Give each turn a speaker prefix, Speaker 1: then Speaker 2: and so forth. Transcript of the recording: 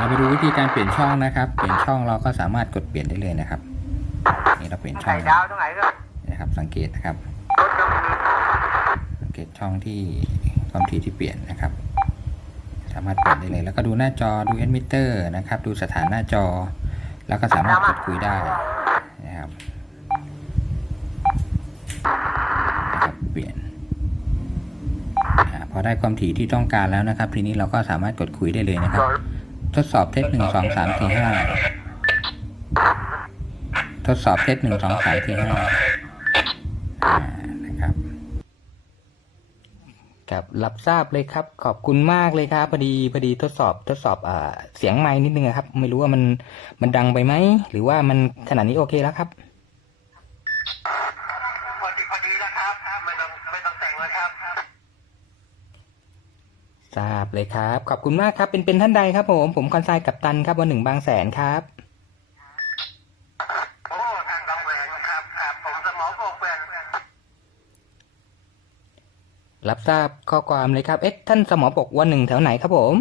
Speaker 1: เราไปดูวิธีการเปลี่ยนช่องนะครับ เปลี่ยนช่องเราก็สามารถกดเปลี่ยนได้เลยนะครับ นี่เราเปลี่ยนช่อง
Speaker 2: ไข่ดาวตรงไหนก็
Speaker 1: นะครับ สังเกตนะครับ สังเกตช่องที่ความถี่ที่เปลี่ยนนะครับ สามารถเปลี่ยนได้เลย แล้วก็ดูหน้าจอดูเอ m มิเตอร์นะครับ ดูสถานหน้าจอ แล้วก็สามารถกดคุยได้นะครับนะครับเปลี่ยนพอได้ความถี่ที่ต้องการแล้วนะครับ ทีนี้เราก็สามารถกดคุยได้เลยนะครับ ทดสอบเทสหนึ่งสองสามสี่ห้าทดสอบเทสหนึ่งสองสามสี่ห้าอ่านะครับครับรับทราบเลยครับ ขอบคุณมากเลยครับพอดีพอดีทดสอบทดสอบอ่าเสียงไม้นิดนึงอะครับ ไม่รู้ว่ามันมันดังไปไหมหรือว่ามันขนาดนี้โอเคแล้วครับ
Speaker 2: พอดีพอดีแล้วครับไม่ต้องไม่ต้องแต่งแล้วครับ
Speaker 1: ทราบเลยครับ ขอบคุณมากครับ เป็นเป็นท่านใดครับ ผม ผมคอนไซน์กับตันครับวันหนึ่งบางแสนครับ
Speaker 2: โอ้ทางสองเวรครับครับผมสมองโปกเวร
Speaker 1: รับทราบข้อความเลยครับ เอ๊ะ ท่านสมอปกวันหนึ่งแถวไหนครับผม